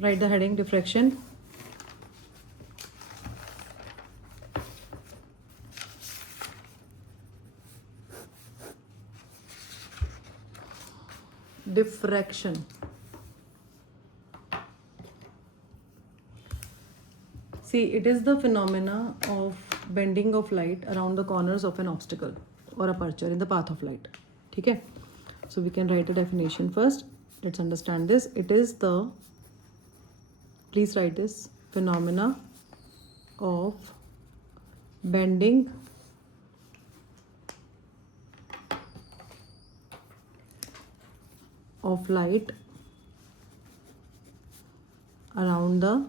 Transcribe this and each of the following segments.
write the heading diffraction. Diffraction. See, it is the phenomena of bending of light around the corners of an obstacle or aperture in the path of light. Okay? So we can write a definition first. Let's understand this. It is the, please write this, phenomena of bending of light around the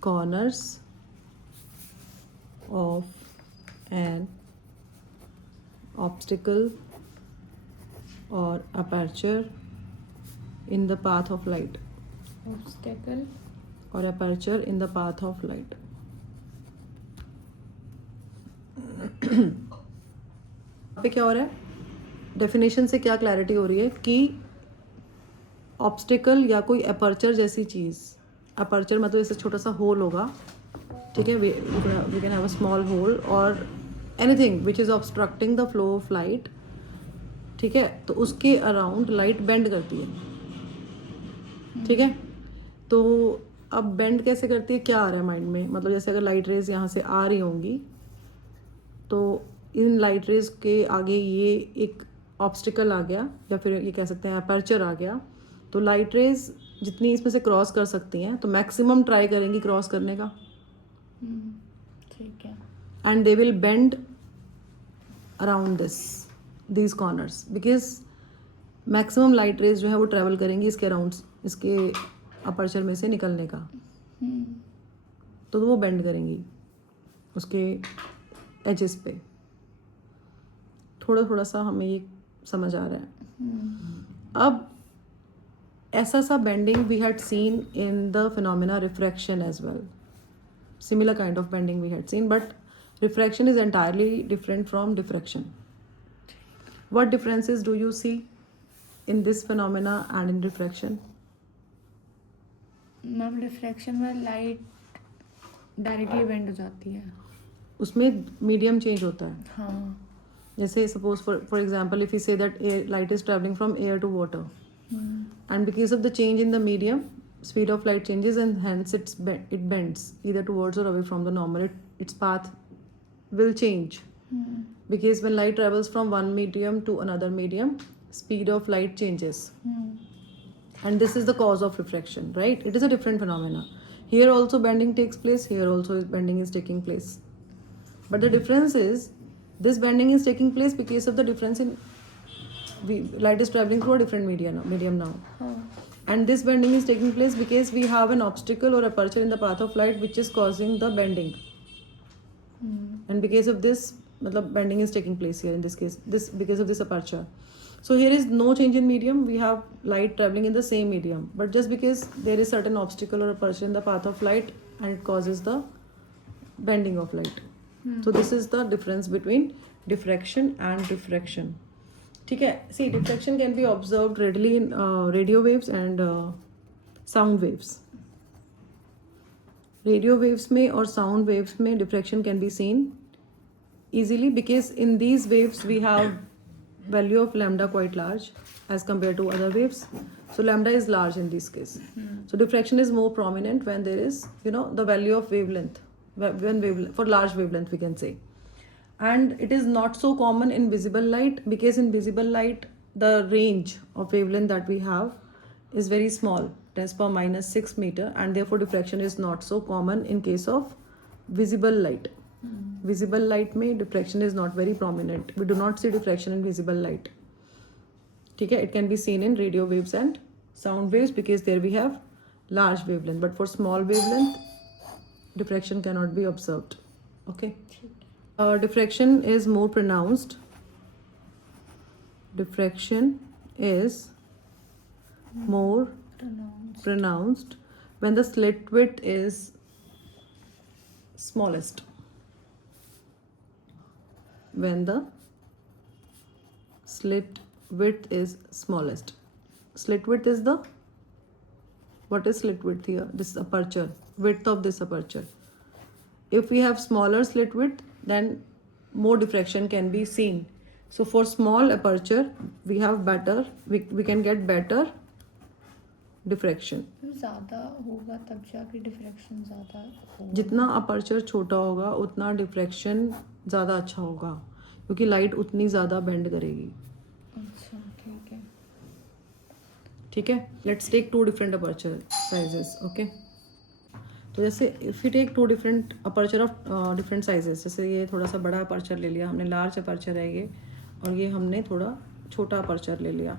corners of an obstacle or aperture in the path of light. Obstacle or aperture in the path of light. यहाँ पे क्या हो रहा है? Definition से क्या clarity हो रही है कि ऑब्स्टिकल या कोई अपर्चर जैसी चीज़, अपर्चर मतलब जैसे छोटा सा होल होगा, ठीक है, we can have a small hole और anything which is obstructing the flow of light, ठीक है, तो उसके अराउंड लाइट बेंड करती है, ठीक है. तो अब बेंड कैसे करती है, क्या आ रहा है माइंड में, मतलब जैसे अगर लाइट रेज यहाँ से आ रही होंगी तो इन लाइट रेज के आगे ये एक ऑब्स्टिकल आ गया या फिर ये कह सकते हैं अपर्चर आ गया, तो लाइट रेज जितनी इसमें से क्रॉस कर सकती हैं तो मैक्सिमम ट्राई करेंगी क्रॉस करने का. ठीक है. And they will bend around these corners because maximum light rays जो है वो ट्रैवल करेंगी इसके अराउंड, इसके अपर्चर में से निकलने का, तो वो बेंड करेंगी उसके एजेस पे. थोड़ा थोड़ा सा हमें ये समझ आ रहा है. अब ऐसा सा bending we had seen in the phenomena refraction as well. Similar kind of bending we had seen, but refraction is entirely different from diffraction. What differences do you see in this phenomena and in refraction? Ma'am refraction में light directly bend हो जाती है. उसमें medium change होता है. हाँ. जैसे suppose for example if you say that light is travelling from air to water and because of the change in the medium, speed of light changes and hence it bends either towards or away from the normal. Its path will change because when light travels from one medium to another medium, speed of light changes, and this is the cause of refraction, right? It is a different phenomena. Here also bending takes place, here also bending is taking place, but the difference is this bending is taking place because of the difference in light is traveling through a different medium now. And this bending is taking place because we have an obstacle or aperture in the path of light which is causing the bending. And because of this, bending is taking place here in this case, because of this aperture. So here is no change in medium, we have light traveling in the same medium, but just because there is certain obstacle or aperture in the path of light and it causes the bending of light. So this is the difference between diffraction and refraction. ठीक है. See diffraction can be observed readily in radio waves and sound waves. Radio waves में और sound waves में diffraction can be seen easily because in these waves we have value of lambda quite large as compared to other waves. So lambda is large in this case. So diffraction is more prominent when there is, the value of wavelength, for large wavelength we can say. And it is not so common in visible light because in visible light the range of wavelength that we have is very small, 10⁻⁻⁶ meter, and therefore diffraction is not so common in case of visible light. Visible light में diffraction is not very prominent. We do not see diffraction in visible light. ठीक है. It can be seen in radio waves and sound waves because there we have large wavelength, but for small wavelength diffraction cannot be observed. Okay. Diffraction is more pronounced. Diffraction is more pronounced when the slit width is smallest. When the slit width is smallest. Slit width is the What is slit width here? This aperture, width of this aperture. If we have smaller slit width, then more diffraction can be seen. So for small aperture, we have better, we can get better diffraction. ज़्यादा होगा तब जाके diffraction ज़्यादा होगा. जितना aperture छोटा होगा उतना डिफ्रैक्शन ज़्यादा अच्छा होगा, क्योंकि लाइट उतनी ज़्यादा बेंड करेगी. अच्छा ठीक है. ठीक है. Let's take 2 different aperture sizes. Okay, तो जैसे if you take 2 different aperture of different sizes, जैसे ये थोड़ा सा बड़ा अपर्चर ले लिया हमने, लार्ज अपर्चर है ये, और ये हमने थोड़ा छोटा अपर्चर ले लिया.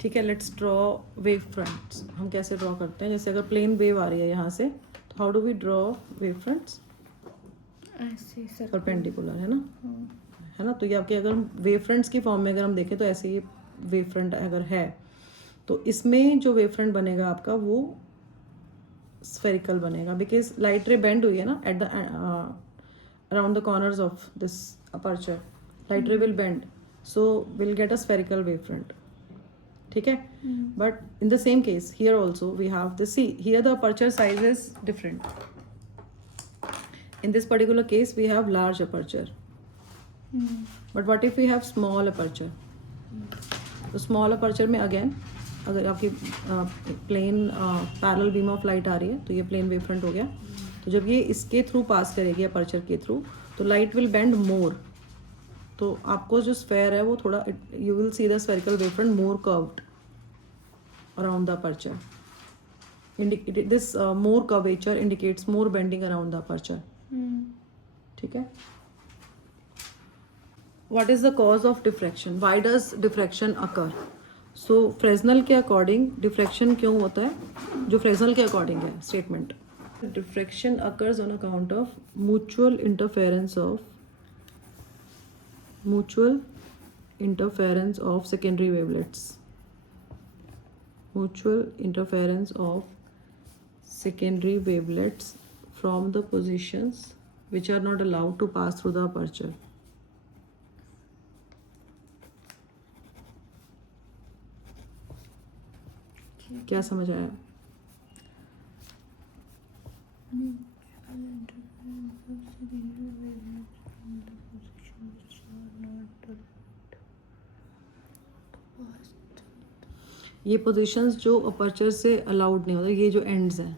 ठीक है. Let's draw wave fronts. हम कैसे ड्रॉ करते हैं? जैसे अगर प्लेन वेव आ रही है यहाँ से, तो how do we draw wave fronts? ऐसे सर परपेंडिकुलर, है ना? हाँ. है ना? तो ये आपके अगर वेव फ्रंट्स की फॉर्म में अगर हम देखें तो ऐसे ये वेव फ्रंट अगर है, तो इसमें जो वेव फ्रंट बनेगा आपका वो स्फेरिकल बनेगा, बिकॉज लाइट रे बेंड हुई है ना at the around the corners of this aperture. Light ray will bend, so will get a spherical wave front. ठीक है. But in the same case here also we have the see here the aperture size is different. In this particular case we have large aperture, but what if we have small aperture? तो small aperture में again अगर आपकी plane parallel beam of light आ रही है तो ये plane wave front हो गया. तो जब ये इसके थ्रू पास करेगी अपर्चर के थ्रू, तो लाइट विल बेंड मोर. तो आपको जो स्फेयर है वो थोड़ा, you will see the spherical wave front more curved around the aperture. This more curvature indicates more bending around the aperture. ठीक है. What is the cause of diffraction? Why does diffraction occur? So Fresnel के according diffraction क्यों होता है? जो Fresnel के according है statement, diffraction occurs on account of mutual interference of secondary wavelets. Mutual interference of secondary wavelets from the positions which are not allowed to pass through the aperture. क्या समझ आया? ये पोजीशंस जो aperture से allowed नहीं होता, ये जो एंड्स हैं,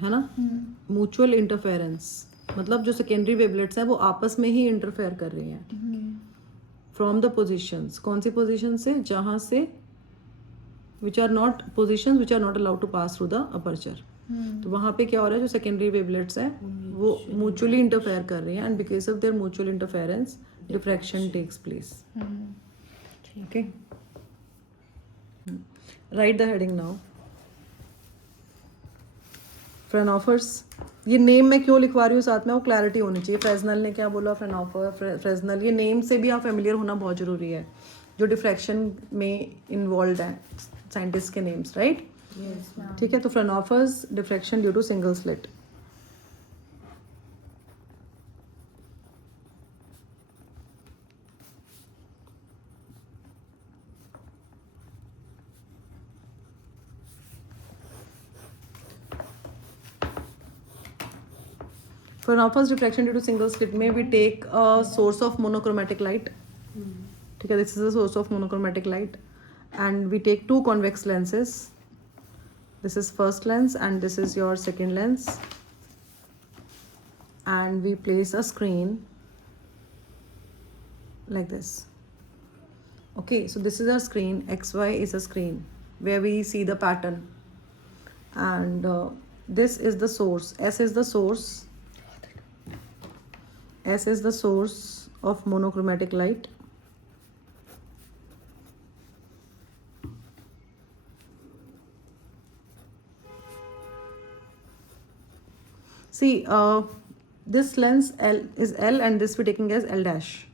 है ना? म्यूचुअल इंटरफेरेंस मतलब जो सेकेंडरी वेवलेट्स हैं वो आपस में ही इंटरफेयर कर रही हैं फ्रॉम द पोजीशंस. कौन सी पोजीशन से? जहाँ से which are not allowed to pass through the aperture. तो वहाँ पे क्या हो रहा है, जो सेकेंडरी वेवलेट्स हैं वो म्यूचुअली इंटरफेयर कर रही हैं, and because of their mutual interference diffraction takes place. Okay, write the heading now. Fraunhofer's, ये नेम मैं क्यों लिखवा रही हूँ साथ में, वो क्लैरिटी होनी चाहिए. फ्रेजनल ने क्या बोला, फ्रेनहोफर, फ्रेजनल, ये नेम से भी आप फेमिलियर होना बहुत ज़रूरी है जो डिफ्रैक्शन में इन्वॉल्व है, साइंटिस्ट के नेम्स, राइट? ठीक है. तो Fraunhofer's diffraction due to single slit. Fraunhofer's diffraction due to single slit में we take a source of monochromatic light. ठीक है, this is a source of monochromatic light, and we take 2 convex lenses. This is first lens and this is your second lens, and we place a screen like this. Okay, so this is our screen. XY is a screen where we see the pattern, and this is the source. S is the source. S is the source of monochromatic light. See, this lens L is L, and this we're taking as L dash.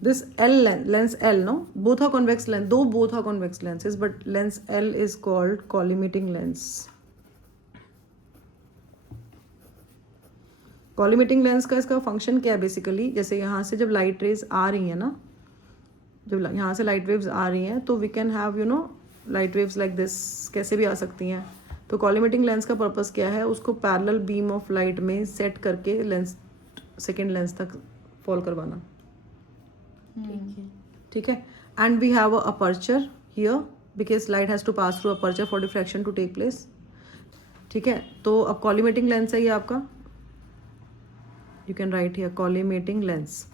This L lens L, no? Both are convex lens, though both are convex lenses, but lens L is called collimating lens. Collimating lens का इसका function क्या है basically, जैसे यहाँ से जब light rays आ रही हैं ना, जब यहाँ से लाइट वेव्स आ रही हैं, तो we can have light waves like this कैसे भी आ सकती हैं. तो कॉलीमेटिंग लेंस का पर्पस क्या है, उसको पैरेलल बीम ऑफ लाइट में सेट करके लेंस सेकेंड लेंस तक फॉल करवाना. ठीक है. And we have a aperture here because light has to pass through aperture for diffraction to take place. ठीक है. तो अब कॉलीमेटिंग लेंस है ये आपका, you can write here collimating lens.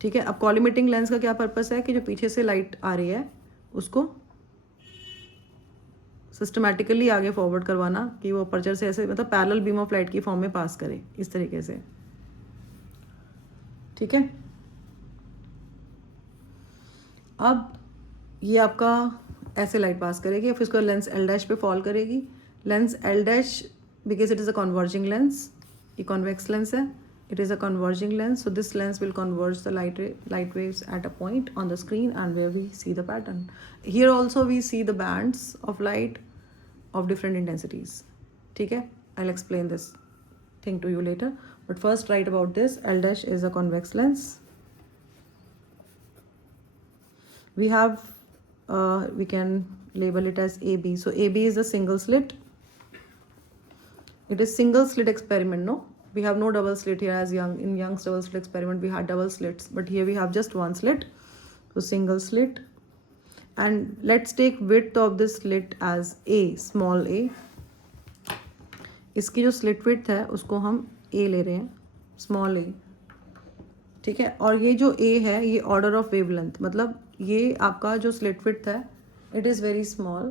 ठीक है. अब कॉलीमेटिंग लेंस का क्या पर्पस है कि जो पीछे से लाइट आ रही है उसको सिस्टमैटिकली आगे फॉरवर्ड करवाना कि वो अपर्चर से ऐसे मतलब पैरेलल बीम ऑफ लाइट की फॉर्म में पास करे इस तरीके से. ठीक है. अब ये आपका ऐसे लाइट पास करेगी, फिर उसका लेंस एल डैश पे फॉल करेगी. Lens L dash because it is a converging lens, ये कॉन्वेक्स लेंस है, it is a converging lens, so this lens will converge the light waves at a point on the screen and where we see the pattern. Here also we see the bands of light of different intensities. ठीक है. I'll explain this thing to you later, but first write about this. L dash is a convex lens. We have we can label it as AB. So AB is a single slit. It is single slit experiment, no? We have no double slit here as in Young's double slit experiment we had double slits, but here we have just one slit. So single slit, and let's take width of this slit as A, small a. इसकी जो slit width है उसको हम A ले रहे हैं, small a. ठीक है. और ये जो A है ये order of wavelength, मतलब ये आपका जो slit width है it is very small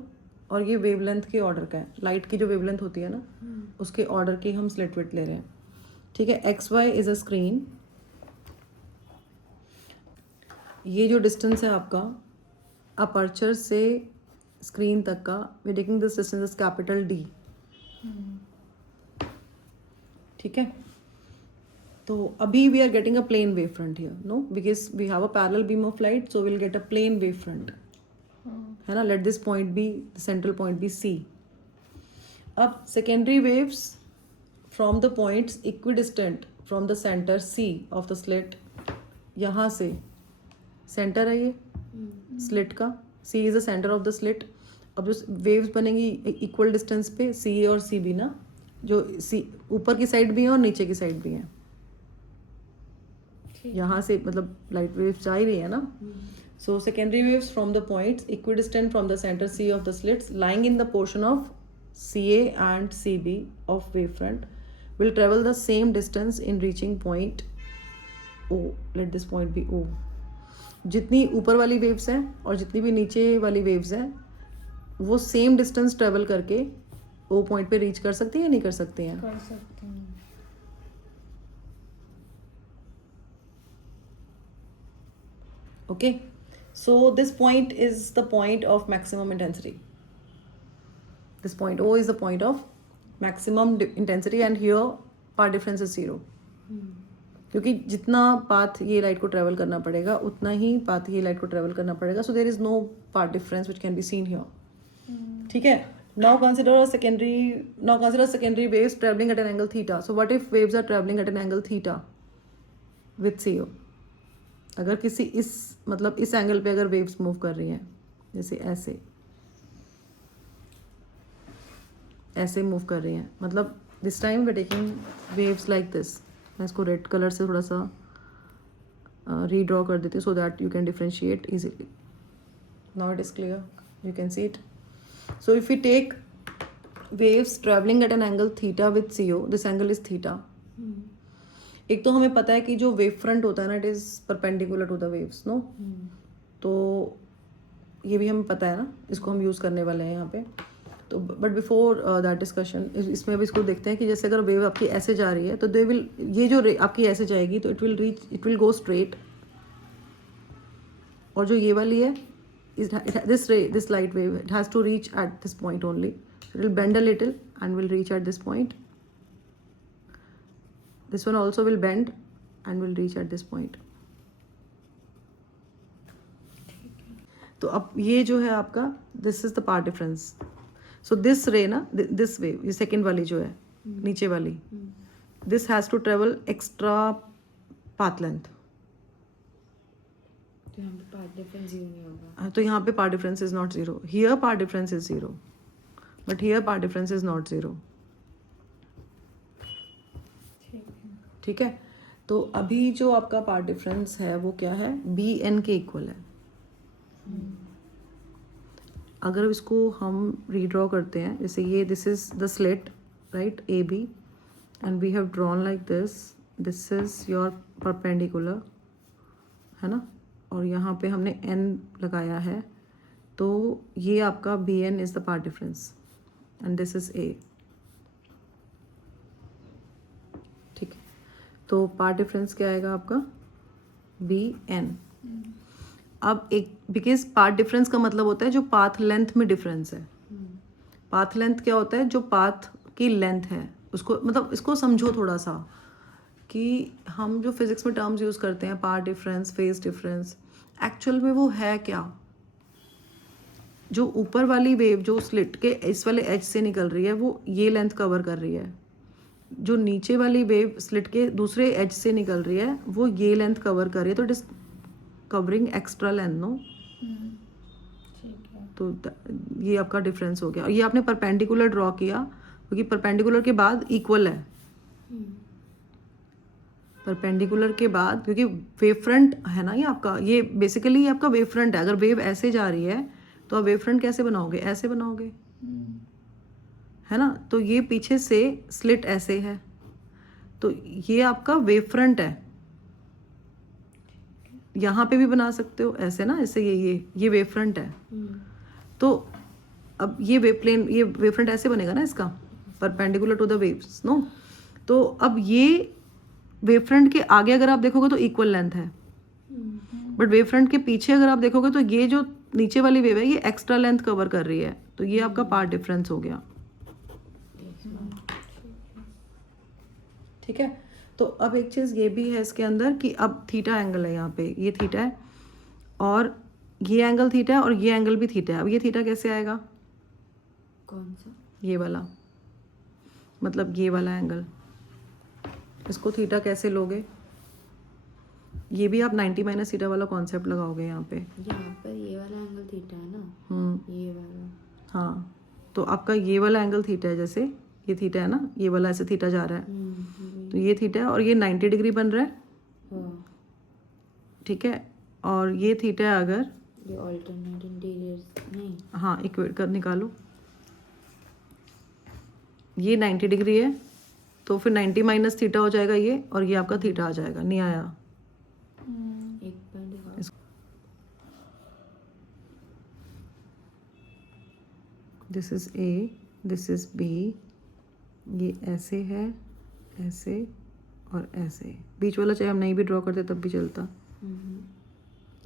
और ये wavelength के order का है. लाइट की जो wavelength होती है ना उसके order की हम slit width ले रहे हैं. ठीक है. X Y is a screen. ये जो डिस्टेंस है आपका अपर्चर से स्क्रीन तक का, we taking this distance is capital D. ठीक है. तो अभी we are getting a plane wave front here, no, because we have a parallel beam of light, so will get a plane wave front, है ना. Let this point be the central point B C. अब secondary waves from the points equidistant from the center C of the slit, यहाँ से centre है ये slit का, C is the center of the slit. अब जो waves बनेंगी equal distance पे C और C भी ना, जो C ऊपर की साइड भी है और नीचे की साइड भी है. यहाँ से मतलब लाइट वेव्स जा ही रही है ना. So secondary waves from the points equidistant from the centre C of the slits lying in the portion of CA and CB of wavefront will travel the same distance in reaching point O. Let this point be O. जितनी ऊपर वाली waves हैं और जितनी भी नीचे वाली waves हैं वो सेम डिस्टेंस ट्रेवल करके O पॉइंट पे रीच कर सकती हैं या नहीं कर सकती हैं? कर सकते हैं. Okay. So this point is the point of maximum intensity. This point O is the point of maximum intensity and here path difference is 0. क्योंकि जितना पाथ ये लाइट को ट्रेवल करना पड़ेगा उतना ही पाथ ये लाइट को ट्रेवल करना पड़ेगा. So there is no path difference which can be seen here. ठीक है. Now consider secondary waves travelling at an angle theta. So what if waves are travelling at an angle theta with CO. अगर किसी इस मतलब इस angle पे अगर waves move कर रही हैं जैसे ऐसे ऐसे मूव कर रही हैं, मतलब this time we taking waves like this. मैं इसको रेड कलर से थोड़ा सा रीड्रॉ कर देती हूँ so that you can differentiate easily. Now it is clear, you can see it. So if you take waves travelling at an angle theta with CO, this angle is theta. एक तो हमें पता है कि जो वेव फ्रंट होता है ना it is perpendicular to the waves, no. तो ये भी हमें पता है ना, इसको हम यूज़ करने वाले हैं यहाँ पे. तो बट बिफोर दैट डिस्कशन इसमें भी इसको देखते हैं कि जैसे अगर वेव आपकी ऐसे जा रही है तो दे विल ये जो आपकी ऐसे जाएगी तो इट विल गो स्ट्रेट. और जो ये वाली है this light wave it has to reach at this point only. It will bend a little and will reach at this point. This one also will bend and will reach at this point. तो अब ये जो है आपका this is the path difference. So this रे ना this wave ये second वाली जो है नीचे वाली this has to travel extra path length. तो यहाँ पे पार्ट डिफरेंस 0 नहीं होगा. तो यहाँ पे path difference is not zero. Here path difference is zero, but here path difference is not zero. ठीक है. ठीक है. तो अभी जो आपका पार्ट डिफरेंस है वो क्या है, बी एन के इक्वल है. अगर इसको हम रीड्रॉ करते हैं, जैसे ये this is the slit right A B, and we have drawn like this. This is your perpendicular, है ना, और यहाँ पे हमने एन लगाया है. तो ये आपका B N is the path difference and this is A. ठीक है. तो पार्ट डिफरेंस क्या आएगा आपका, बी एन. अब एक, बिकॉज पाथ डिफरेंस का मतलब होता है जो पाथ लेंथ में डिफरेंस है. पाथ लेंथ क्या होता है, जो पाथ की लेंथ है उसको, मतलब इसको समझो थोड़ा सा कि हम जो फिजिक्स में टर्म्स यूज करते हैं, path difference, phase difference, actual में वो है क्या. जो ऊपर वाली वेव जो स्लिट के इस वाले एज से निकल रही है वो ये लेंथ कवर कर रही है. जो नीचे वाली वेव स्लिट के दूसरे एज से निकल रही है वो ये लेंथ कवर कर रही है. तो it is covering extra length, no. ठीक है. तो ये आपका डिफरेंस हो गया. और ये आपने परपेंडिकुलर ड्रॉ किया क्योंकि परपेंडिकुलर के बाद इक्वल है. परपेंडिकुलर के बाद, क्योंकि वेव फ्रंट है ना ये आपका, ये बेसिकली आपका वेव फ्रंट है. अगर वेव ऐसे जा रही है तो आप वेव फ्रंट कैसे बनाओगे, ऐसे बनाओगे, है ना. तो ये पीछे से स्लिट ऐसे है, तो ये आपका वेव फ्रंट है. यहाँ पे भी बना सकते हो ऐसे ना, ऐसे ये वेव फ्रंट है. तो अब ये वेव प्लेन, ये वेव फ्रंट ऐसे बनेगा ना इसका, perpendicular to the waves, no. तो अब ये वेव फ्रंट के आगे अगर आप देखोगे तो इक्वल लेंथ है, बट वेव फ्रंट के पीछे अगर आप देखोगे तो ये जो नीचे वाली वेव है ये एक्स्ट्रा लेंथ कवर कर रही है. तो ये आपका पार्ट डिफरेंस हो गया. ठीक है. तो अब एक चीज़ ये भी है इसके अंदर कि अब थीटा एंगल है यहाँ पे, ये थीटा है और ये एंगल थीटा है और ये एंगल भी थीटा है. अब ये थीटा कैसे आएगा, कौन सा, ये वाला, मतलब ये वाला एंगल, इसको थीटा कैसे लोगे. ये भी आप 90 माइनस थीटा वाला कॉन्सेप्ट लगाओगे यहाँ पे. यहाँ पर ये वाला एंगल थीटा है ना, ये वाला. हाँ, तो आपका ये वाला एंगल थीटा है, जैसे ये थीटा है ना, ये वाला ऐसे थीटा जा रहा है, तो ये थीटा है और ये 90 डिग्री बन रहा है. ठीक है. और ये थीटा है अगर ये ऑल्टरनेट इंटीरियर नहीं, हाँ इक्वेट कर निकालो, ये 90 डिग्री है तो फिर 90 माइनस थीटा हो जाएगा ये, और ये आपका थीटा आ जाएगा. नहीं आया, एक बार दिखाओ. This is A, this is B, ये ऐसे है, ऐसे और ऐसे. बीच वाला चाहे हम नहीं भी ड्रॉ करते तब भी चलता.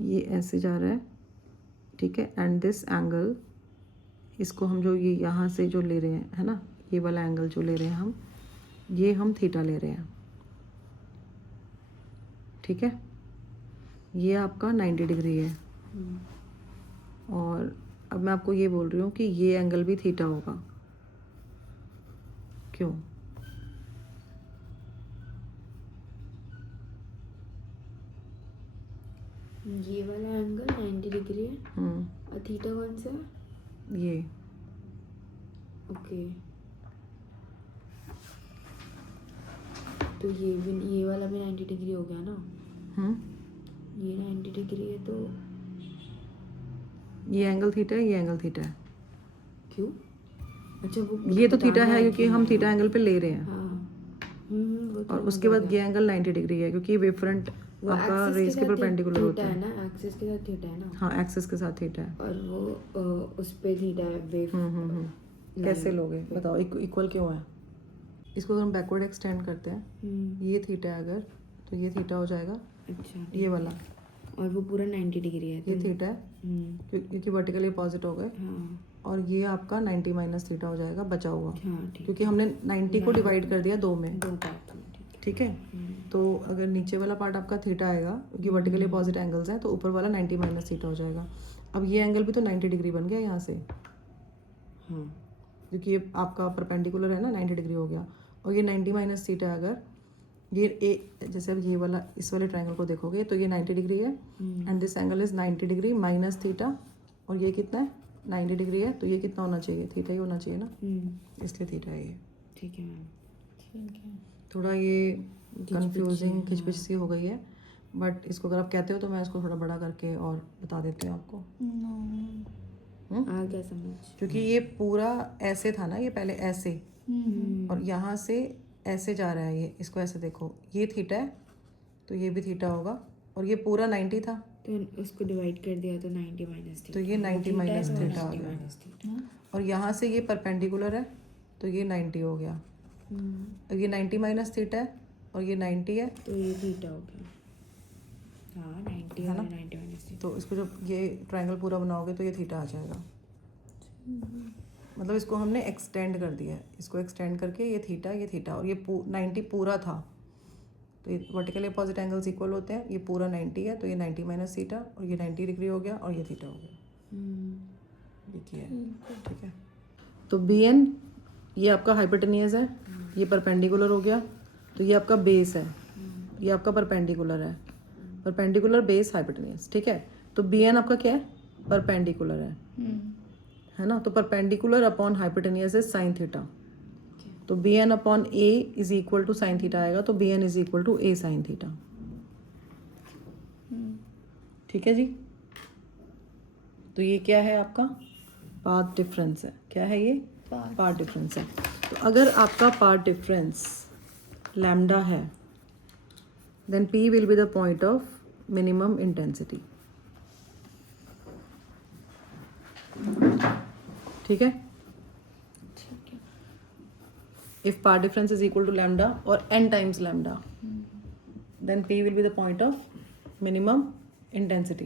ये ऐसे जा रहा है, ठीक है. एंड दिस एंगल, इसको हम जो ये यहाँ से जो ले रहे हैं, है ना, ये वाला एंगल जो ले रहे हैं हम, ये हम थीटा ले रहे हैं. ठीक है. ये आपका 90 डिग्री है. और अब मैं आपको ये बोल रही हूँ कि ये एंगल भी थीटा होगा. क्यों, ये वाला एंगल 90 डिग्री है और थीटा कौन सा है, ये ओके. तो ये वाला भी 90 डिग्री हो गया ना, ये 90 डिग्री है तो ये एंगल थीटा है, ये एंगल थीटा है. क्यों, अच्छा वो ये तो थीटा बताना है क्योंकि हम थीटा एंगल पे ले रहे हैं. हाँ. वो तो और उसके बाद ये एंगल 90 डिग्री है क्योंकि वेव फ्रंट वो आपका axis रेस के साथ परपेंडिकुलर होता थीटा है. ना, एक्सिस के साथ थीटा है ना. हाँ, एक्सिस के साथ थीटा है. और वो उस पे थीटा है वेव. कैसे लोगे बताओ, इक्वल क्यों है. इसको अगर हम बैकवर्ड एक्सटेंड करते हैं, ये थीटा है अगर, तो ये थीटा हो जाएगा. अच्छा, ये वाला, और वो पूरा 90 डिग्री है ये थीटा है क्योंकि वर्टिकली अपोजिट हो गए. हाँ. और ये आपका 90 माइनस थीटा हो जाएगा बचा हुआ, हाँ ठीक, क्योंकि हमने 90 को डिवाइड कर दिया दो में. दो पार्ट में. ठीक है. तो अगर नीचे वाला पार्ट आपका थीटा आएगा क्योंकि वर्टिकली अपोजिट एंगल्स हैं, तो ऊपर वाला 90 माइनस थीटा हो जाएगा. अब ये एंगल भी तो 90 डिग्री बन गया यहाँ से, हाँ, क्योंकि ये आपका परपेंडिकुलर है ना, 90 डिग्री हो गया. और ये 90 माइनस थीटा अगर, ये ए जैसे अब ये वाला इस वाले ट्रायंगल को देखोगे तो ये 90 डिग्री है and this angle is 90 degree minus theta, और ये कितना है 90 डिग्री है, तो ये कितना होना चाहिए, थीटा ही होना चाहिए ना, इसलिए थीटा है ये। ठीक है मैम। ठीक है। थोड़ा ये कंफ्यूजिंग खिचपिच सी हो गई है, बट इसको अगर आप कहते हो तो मैं इसको थोड़ा बड़ा करके और बता देती हूँ आपको। आ गया समझ। क्योंकि ये पूरा ऐसे था ना, ये पहले ऐसे और यहाँ से ऐसे जा रहा है, ये इसको ऐसे देखो, ये थीटा है तो ये भी थीटा होगा, और ये पूरा 90 था तो उसको डिवाइड कर दिया तो 90 माइनस थीटा, तो ये 90 माइनस थीटा आ 90 गया, माइनस थीटा। और यहाँ से ये परपेंडिकुलर है तो ये 90 हो गया, और ये 90 माइनस थीटा है और ये 90 है, तो ये थीटा हो गया। हाँ 90 है और ना? 90 माइनस थीटा। तो इसको जब ये ट्रायंगल पूरा बनाओगे तो ये थीटा आ जाएगा। मतलब इसको हमने एक्सटेंड कर दिया है, इसको एक्सटेंड करके ये थीटा और ये 90 पूरा था, तो ये वर्टिकल अपोजिट एंगल्स इक्वल होते हैं, ये पूरा 90 है तो ये 90 माइनस थीटा, और ये 90 डिग्री हो गया और ये थीटा हो गया। ये किया है, ठीक है। तो बी एन ये आपका हाइपोटेनियस है, ये परपेंडिकुलर हो गया, तो ये आपका बेस है, ये आपका परपेंडिकुलर है, परपेंडिकुलर बेस हाइपोटेनियस, ठीक है। तो बी एन आपका क्या है, परपेंडिकुलर है ना, तो perpendicular upon hypotenuse is sine theta, तो B N upon A is equal to sine theta आएगा, तो B N is equal to A sine theta, ठीक है जी। तो ये क्या है आपका पाथ डिफरेंस है, क्या है ये पाथ डिफरेंस है। तो अगर आपका पाथ डिफरेंस लैम्डा है then P will be the point of minimum intensity, ठीक है। If path difference is equal to lambda or n times lambda, then P will be the point of minimum intensity.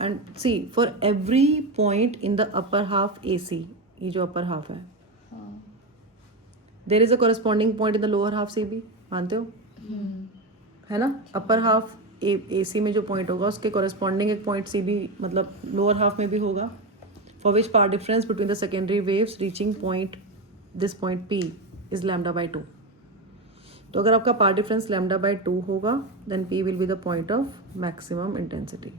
And see, for every point in the upper half AC, ये जो upper half है, there is a corresponding point in the lower half CB, मानते हो? है ना? upper half AC में जो point होगा उसके corresponding एक point CB मतलब lower half में भी होगा, for which path difference between the secondary waves reaching point this point P is lambda by 2। तो अगर आपका पाथ डिफरेंस लैम्डा बाई 2 होगा then P will be the point of maximum intensity,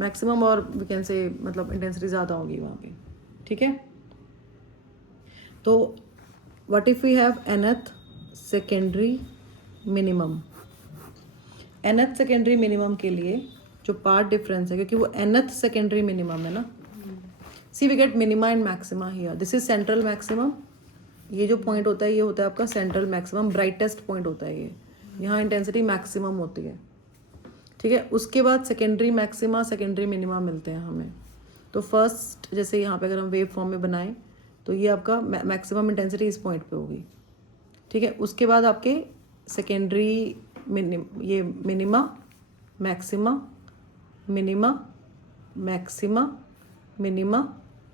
maximum और we can say मतलब intensity ज़्यादा होगी वहाँ पे, ठीक है। तो what if we have nth secondary minimum, nth secondary minimum के लिए जो पाथ डिफरेंस है, क्योंकि वो nth सेकेंडरी मिनिमम है ना, see we get minima and maxima here, this is central maximum, ये जो पॉइंट होता है ये होता है आपका सेंट्रल मैक्सिमम, ब्राइटेस्ट पॉइंट होता है ये, यहाँ इंटेंसिटी मैक्सिमम होती है, ठीक है। उसके बाद सेकेंडरी मैक्सिमा सेकेंडरी मिनिमा मिलते हैं हमें। तो फर्स्ट जैसे यहाँ पे अगर हम वेव फॉर्म में बनाएं तो ये आपका मैक्सिमम इंटेंसिटी इस पॉइंट पे होगी, ठीक है। उसके बाद आपके सेकेंडरी ये minima maxima minima maxima minima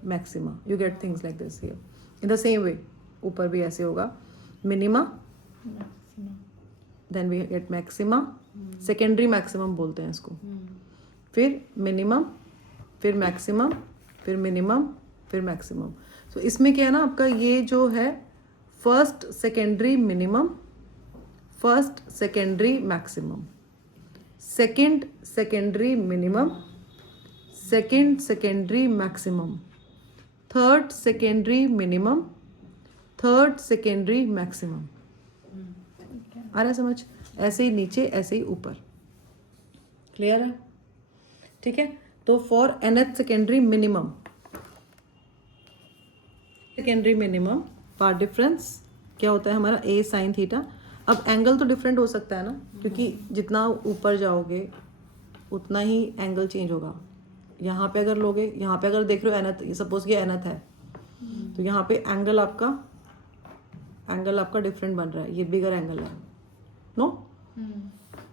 maxima, you get things like this here in the same way, ऊपर भी ऐसे होगा minima then we get maxima, secondary maximum बोलते हैं इसको, फिर मिनिमम, फिर मैक्सिमम, फिर मिनिमम, फिर मैक्सिमम। तो इसमें क्या है ना आपका ये जो है first secondary minimum, first secondary maximum, second secondary minimum, second secondary maximum, third secondary minimum, third secondary maximum. आ रहा है समझ? ऐसे ही नीचे ऐसे ही ऊपर, क्लियर है, ठीक है। तो for nth secondary minimum, secondary minimum path difference क्या होता है हमारा a साइन थीटा। अब एंगल तो डिफरेंट हो सकता है ना, क्योंकि जितना ऊपर जाओगे उतना ही एंगल चेंज होगा। यहाँ पे अगर लोगे, यहाँ पे अगर देख रहे हो nth, सपोज ये nth है तो यहाँ पे एंगल आपका डिफरेंट बन रहा है, ये बिगर एंगल है नो।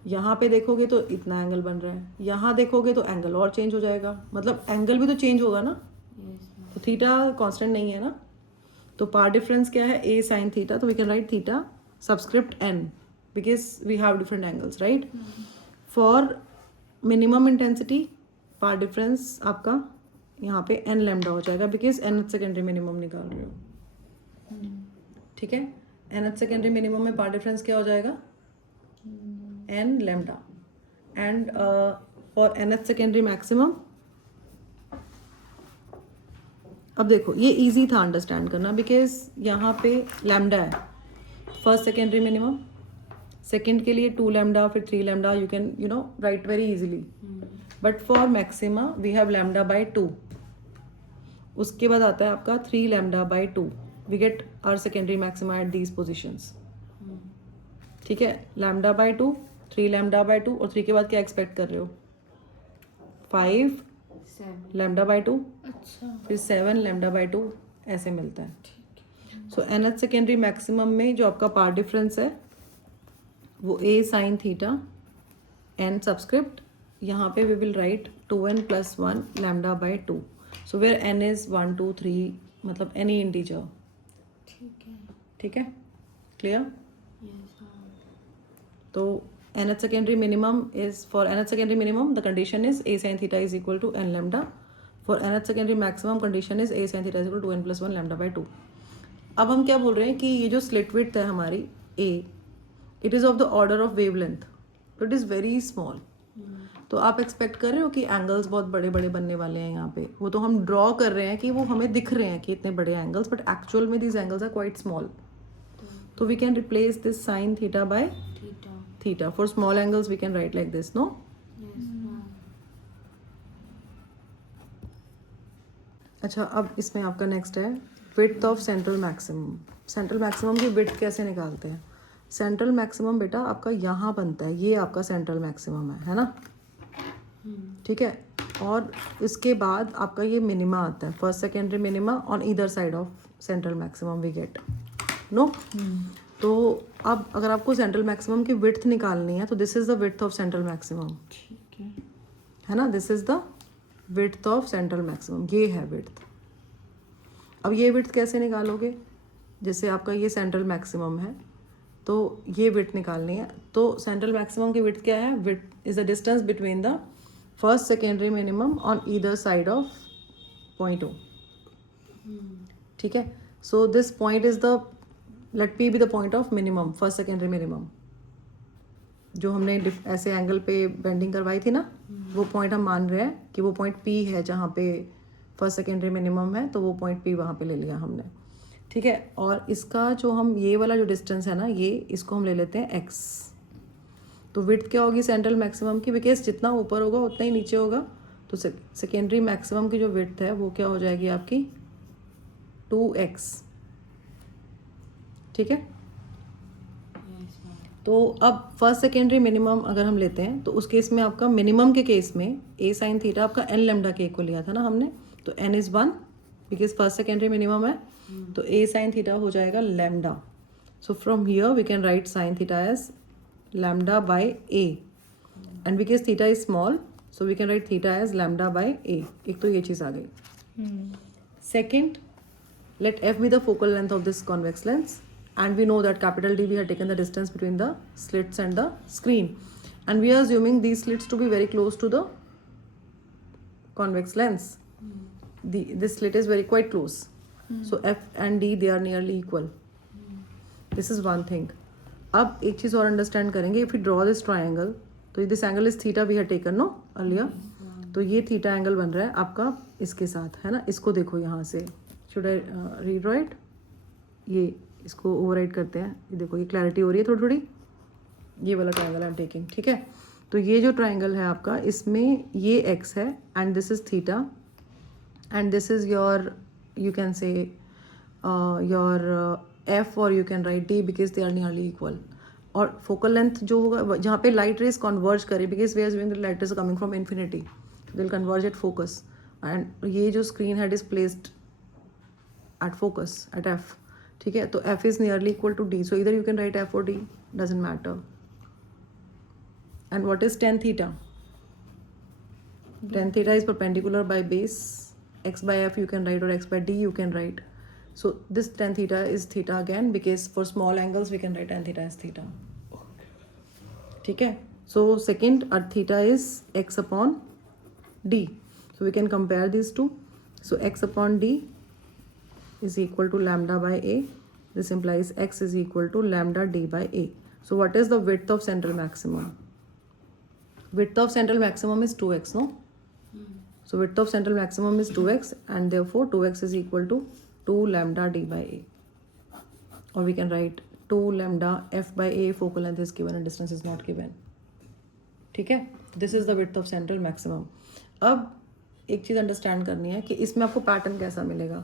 यहाँ पे देखोगे तो इतना एंगल बन रहा है, यहाँ देखोगे तो एंगल और चेंज हो जाएगा, मतलब एंगल भी तो चेंज होगा ना, तो थीटा कांस्टेंट नहीं है ना। तो पाथ डिफरेंस क्या है a साइन थीटा, तो we can write theta subscript n because we have different angles right. For minimum intensity path difference आपका यहाँ पे n लैम्डा हो जाएगा बिकॉज n सेकेंडरी मिनिमम निकाल रहे हो, ठीक है। nth सेकेंडरी मिनिमम में पार्ट डिफरेंस क्या हो जाएगा, n lambda, and for nth secondary maximum, अब देखो ये इजी था अंडरस्टैंड करना बिकॉज यहाँ पे लैम्डा है, फर्स्ट सेकेंडरी मिनिमम, सेकेंड के लिए 2 लैम्डा फिर 3 lambda, you can you know write very easily, but for maxima we have lambda by 2, उसके बाद आता है आपका 3 lambda by 2, we get our secondary maxima at these positions, ठीक है, लैम्डा बाय 2, 3 लैम्डा बाय 2 और 3 के बाद क्या एक्सपेक्ट कर रहे हो, 5 लैम्डा बाय 2, अच्छा फिर 7 लैम्डा बाय 2, ऐसे मिलता है. सो nth सेकेंडरी मैक्सिमम में जो आपका पार्ट डिफरेंस है वो a sine theta n subscript, यहाँ पे we will write 2n + 1 lambda by 2, so where n is 1 2 3, मतलब एनी इंटीजर, ठीक है. ठीक है, क्लियर. Yes, हाँ. तो nth secondary minimum is, for nth secondary minimum the condition is a sin theta is equal to n lambda, for nth secondary maximum condition is a sin theta is equal to n + 1 lambda by 2. अब हम क्या बोल रहे हैं कि ये जो slit width है हमारी a, it is of the order of wave length, तो इट इज़ वेरी स्मॉल. तो आप एक्सपेक्ट कर रहे हो कि एंगल्स बहुत बड़े बड़े बनने वाले हैं यहाँ पे, वो तो हम ड्रॉ कर रहे हैं कि वो हमें दिख रहे हैं कि इतने बड़े एंगल्स, बट एक्चुअल में these angles are quite small. तो we can replace this sine theta by theta. For small angles we can write like this, no? Yes, हाँ. अच्छा, अब इसमें आपका नेक्स्ट है width of central maximum. Central maximum की width कैसे निकालते हैं. सेंट्रल मैक्सिमम बेटा आपका यहाँ बनता है, ये आपका सेंट्रल मैक्सिमम है ना, ठीक है. और इसके बाद आपका ये मिनिमा आता है, first secondary minima on either side of central maximum we get, no. तो अब अगर आपको सेंट्रल मैक्सिमम की विड्थ निकालनी है तो this is the width of central maximum, ठीक है. है ना, this is the width of central maximum, ये है विड्थ. अब ये विड्थ कैसे निकालोगे, जैसे आपका ये सेंट्रल मैक्सिमम है तो ये विड्थ निकालनी है. तो सेंट्रल मैक्सिमम की विड्थ क्या है, width is the distance between the first secondary minimum on either side of point O, ठीक है. So this point is the, let P be the point of minimum, first secondary minimum, जो हमने ऐसे angle पे bending करवाई थी ना, वो पॉइंट हम मान रहे हैं कि वो पॉइंट P है जहाँ पे फर्स्ट सेकेंडरी मिनिमम है, तो वो पॉइंट P वहाँ पे ले लिया हमने, ठीक है. और इसका जो हम ये वाला जो डिस्टेंस है ना, ये इसको हम ले लेते हैं x. तो विड्थ क्या होगी सेंट्रल मैक्सिमम की, बिकॉज जितना ऊपर होगा उतना ही नीचे होगा, तो सेकेंडरी मैक्सिमम की जो विड्थ है वो क्या हो जाएगी आपकी 2x, ठीक है. Yes, हाँ. तो अब फर्स्ट सेकेंडरी मिनिमम अगर हम लेते हैं तो उस केस में आपका मिनिमम के केस में a साइन थीटा आपका n लैम्डा के इक्वल लिया था ना हमने, तो n is 1 because first secondary minimum है, तो a साइन थीटा हो जाएगा lambda. So from here we can write sine theta as lambda by a, and because theta is small so we can write theta as lambda by a. एक तो ये चीज़ आ गई. Second, let f be the focal length of this convex lens, and we know that capital D we had taken the distance between the slits and the screen, and we are assuming these slits to be very close to the convex lens. This slit is very quite close, so f and D they are nearly equal. This is one thing. अब एक चीज़ और understand करेंगे, if we draw this triangle, तो this angle is theta we had taken no earlier, तो ये theta angle बन रहा है आपका इसके साथ, है ना. इसको देखो यहाँ से, शुड आई रीड्रॉ इट, ये इसको ओवरराइट करते हैं, ये देखो ये क्लैरिटी हो रही है थोड़ी थोड़ी, ये वाला ट्रायंगल आई एम टेकिंग, ठीक है. तो ये जो ट्रायंगल है आपका, इसमें ये x है and this is theta and this is your, you can say your f और you can write d because they are nearly equal. और फोकल लेंथ जो होगा जहाँ पे लाइट रेज कन्वर्ज करे, because we are doing the light rays coming from infinity, they will converge at focus, and ये जो screen head is placed at focus at f, ठीक है. तो f is nearly equal to d, so either you can write f or d, doesn't matter. And what is tan theta? Tan theta is perpendicular by base, x by f you can write or x by d you can write. So this tan theta is theta again, because for small angles we can write tan theta as theta, ठीक है. So second our theta is x upon d, so we can compare these two. So x upon d is equal to lambda by a, This implies x is equal to lambda d by a. So what is the width of central maximum? Width of central maximum is 2x, no? So width of central maximum is 2x, and therefore 2x is equal to 2 lambda d by a. Or we can write 2 lambda f by a, focal length is given and distance is not given. ठीक है, this is the width of central maximum. अब एक चीज़ understand करनी है कि इसमें आपको pattern कैसा मिलेगा.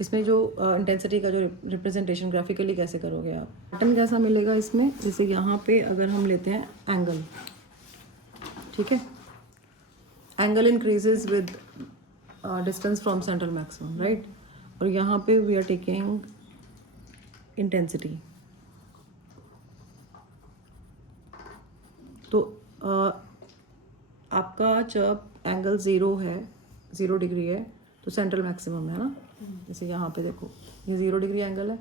इसमें जो इंटेंसिटी का जो रिप्रेजेंटेशन ग्राफिकली कैसे करोगे आप, पैटर्न कैसा मिलेगा इसमें. जैसे यहाँ पे अगर हम लेते हैं एंगल, ठीक है, angle increases with distance from central maximum, right. और यहाँ पे वी आर टेकिंग इंटेंसिटी. तो आपका जब एंगल 0 डिग्री है तो सेंट्रल मैक्सिमम है ना. जैसे यहाँ पे देखो, ये 0 डिग्री एंगल है,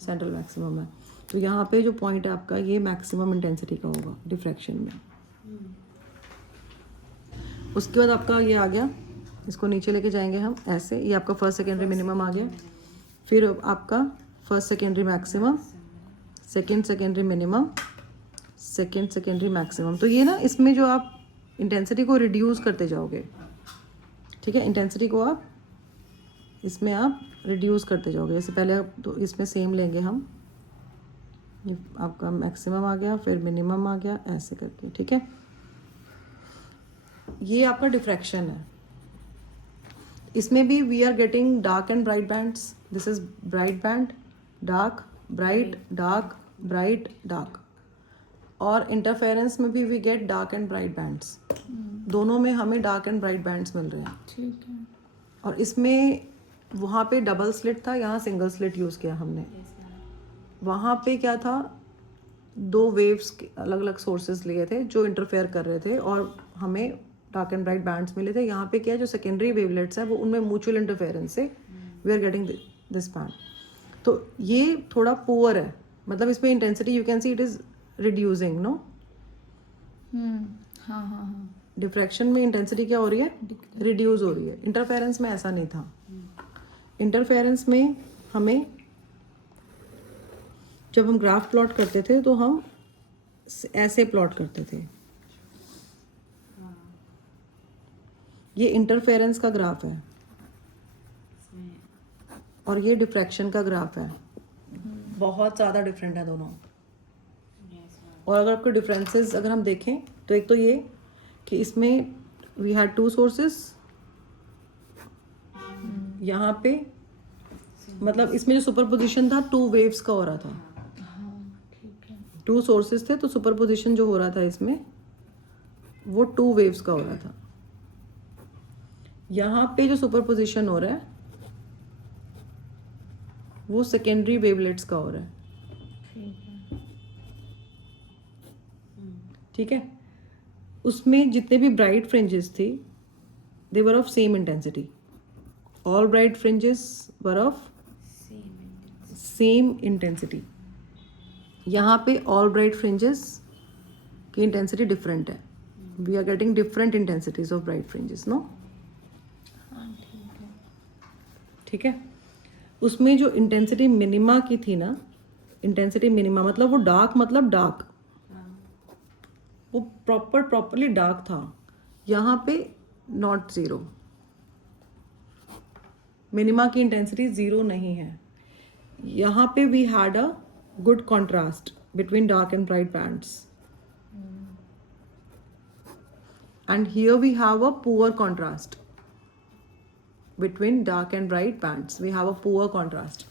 सेंट्रल मैक्सिमम है. तो यहाँ पे जो पॉइंट है आपका, ये मैक्सिमम इंटेंसिटी का होगा डिफ्रैक्शन में. उसके बाद आपका ये आ गया, इसको नीचे लेके जाएंगे हम ऐसे. ये आपका फर्स्ट सेकेंडरी मिनिमम आ गया. फिर आपका first secondary maximum, second secondary minimum, second secondary maximum. तो ये ना, इसमें जो आप इंटेंसिटी को रिड्यूस करते जाओगे, ठीक है, इंटेंसिटी को आप इसमें आप रिड्यूस करते जाओगे. जैसे पहले आप तो इसमें सेम लेंगे हम, ये आपका मैक्सिमम आ गया, फिर मिनिमम आ गया, ऐसे करके, ठीक है. ये आपका डिफ्रैक्शन है. इसमें भी we are getting dark and bright bands. This is bright band, dark, bright, dark, bright, dark. और इंटरफेरेंस में भी we get dark and bright bands. दोनों में हमें डार्क एंड ब्राइट बैंड्स मिल रहे हैं, ठीक है. और इसमें वहाँ पे डबल स्लिट था, यहाँ सिंगल स्लिट यूज़ किया हमने. वहाँ पे क्या था, 2 वेव्स के अलग अलग सोर्सेज लिए थे जो इंटरफेयर कर रहे थे, और हमें डार्क एंड ब्राइट बैंड्स मिले थे. यहाँ पे क्या है, जो सेकेंडरी वेवलेट्स है वो उनमें म्यूचुअल इंटरफेरेंस से we are getting this band. तो ये थोड़ा पुअर है, मतलब इसमें intensity you can see it is reducing, no. हाँ हाँ हाँ. डिफ्रैक्शन में इंटेंसिटी क्या हो रही है, रिड्यूस हो रही है. इंटरफेरेंस में ऐसा नहीं था. इंटरफेरेंस में हमें जब हम ग्राफ प्लॉट करते थे तो हम ऐसे प्लॉट करते थे. ये इंटरफेरेंस का ग्राफ है और ये डिफ्रैक्शन का ग्राफ है. बहुत ज़्यादा डिफरेंट है दोनों. और अगर आपके डिफरेंसेस अगर हम देखें तो एक तो ये कि इसमें वी हैड 2 सोर्सेस, यहाँ पे मतलब इसमें जो सुपरपोजिशन था 2 वेव्स का हो रहा था. 2 सोर्सेस थे तो सुपरपोजिशन जो हो रहा था इसमें वो 2 वेव्स का हो रहा था. यहाँ पे जो सुपरपोजिशन हो रहा है वो सेकेंडरी वेवलेट्स का हो रहा है, ठीक है. उसमें जितने भी ब्राइट फ्रिंजेस थी they were of same intensity. All bright fringes were of same intensity. यहाँ पे ऑल ब्राइट फ्रिंजेस की इंटेंसिटी डिफरेंट है. We are getting different intensities of bright fringes, no. ठीक है. उसमें जो इंटेंसिटी मिनिमा की थी ना, इंटेंसिटी मिनिमा मतलब वो डार्क, मतलब डार्क, वो प्रॉपरली डार्क था. यहाँ पे नॉट 0. मिनिमा की इंटेंसिटी 0 नहीं है. यहाँ पे we had a good contrast between dark and bright bands, and here we have a poor contrast between dark and bright bands. We have a poor contrast.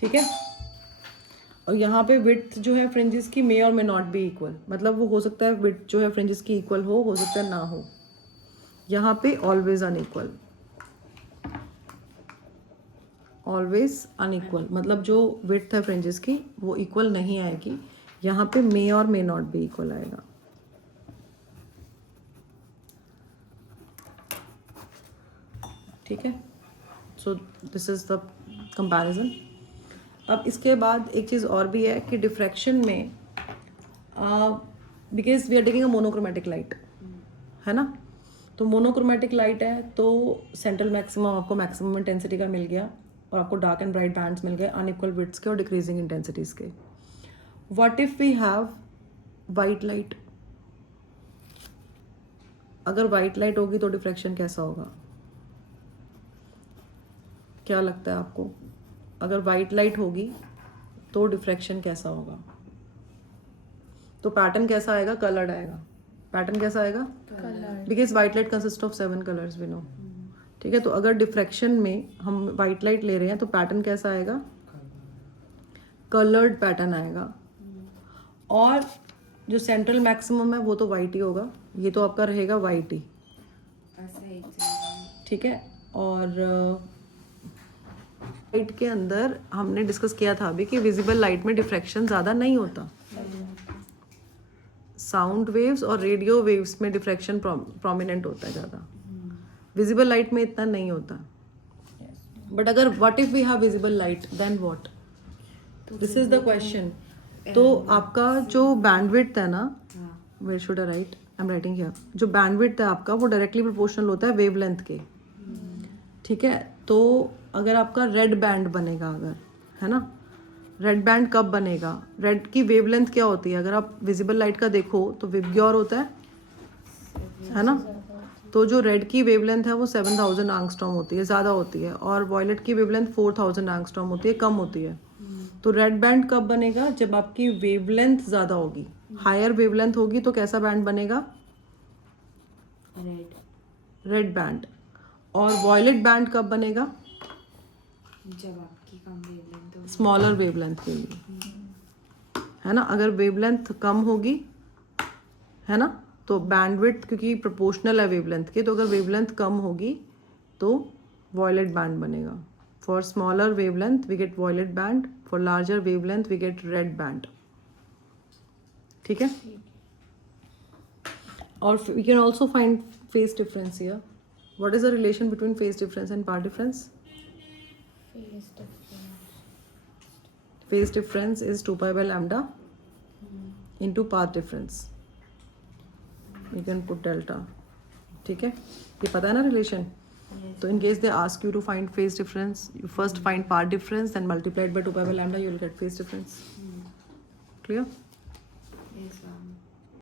ठीक है. और यहाँ पे width जो है फ्रिंजेस की may और may not be equal. मतलब वो हो सकता है width जो है फ्रिंजेस की equal हो सकता है ना हो. यहाँ पे always unequal. Always unequal मतलब जो width है फ्रिंजेस की वो equal नहीं आएगी. यहाँ पे may और may not be equal आएगा. ठीक है. So this is the comparison. अब इसके बाद एक चीज़ और भी है कि डिफ्रैक्शन में because we are taking a monochromatic light, है ना. तो मोनोक्रोमेटिक लाइट है तो सेंट्रल मैक्सिमम आपको मैक्सिमम इंटेंसिटी का मिल गया. और आपको डार्क एंड ब्राइट बैंड्स मिल गए अनइक्वल विड्थ्स के और डिक्रीजिंग इंटेंसिटीज के. What if we have white light? अगर वाइट लाइट होगी तो डिफ्रैक्शन कैसा होगा? क्या लगता है आपको? अगर वाइट लाइट होगी तो डिफ्रैक्शन कैसा होगा? तो पैटर्न कैसा आएगा? कलर्ड आएगा. पैटर्न कैसा आएगा? Because white light consist of 7 colours we know. ठीक है, तो अगर डिफ्रैक्शन में हम वाइट लाइट ले रहे हैं तो पैटर्न कैसा आएगा? कलर्ड पैटर्न आएगा. और जो सेंट्रल मैक्सिमम है वो तो वाइट ही होगा. ये तो आपका रहेगा वाइट ही. ठीक है. और लाइट के अंदर हमने डिस्कस किया था अभी कि विजिबल लाइट में डिफ्रैक्शन ज़्यादा नहीं होता. साउंड वेव्स और रेडियो वेव्स में डिफ्रैक्शन प्रोमिनेंट होता है ज़्यादा. विजिबल लाइट में इतना नहीं होता. बट अगर what if we have visible light then what? This is the question. तो आपका जो बैंडविड्थ है ना, where should I write? I am writing here. जो बैंडविड्थ है आपका वो डायरेक्टली प्रोपोर्शनल होता है वेवलेंथ के. ठीक है, तो अगर आपका रेड बैंड बनेगा, अगर है ना, रेड बैंड कब बनेगा? रेड की वेवलेंथ क्या होती है? अगर आप विजिबल लाइट का देखो तो विबग्योर होता है ना. तो जो रेड की वेवलेंथ है वो 7000 एंगस्ट्रॉम होती है, ज़्यादा होती है. और वॉयलेट की वेवलेंथ 4000 एंगस्ट्रॉम होती है, कम होती है. तो रेड बैंड कब बनेगा? जब आपकी वेवलेंथ ज़्यादा होगी. हायर वेवलेंथ होगी तो कैसा बैंड बनेगा? Red band. और वॉयलेट बैंड कब बनेगा? जब आपकी कम वेवलेंथ हो. स्मॉलर वेवलेंथ के लिए, है ना. अगर वेवलेंथ कम होगी, है ना, तो बैंडविड्थ क्योंकि प्रोपोर्शनल है वेवलेंथ के, तो अगर वेवलेंथ कम होगी तो वॉयलेट बैंड बनेगा. For smaller wavelength we get violet band, for larger wavelength we get red band. ठीक है. और we can also find phase difference here. What is the relation between phase difference and path difference? Phase difference is 2 pi by lambda into path difference. You can put delta. ठीक है, ये पता है ना relation. तो in case they ask you to find phase difference, you first find path difference, then multiply it by 2 pi by lambda, you will get phase difference. Clear? Yes, ma'am.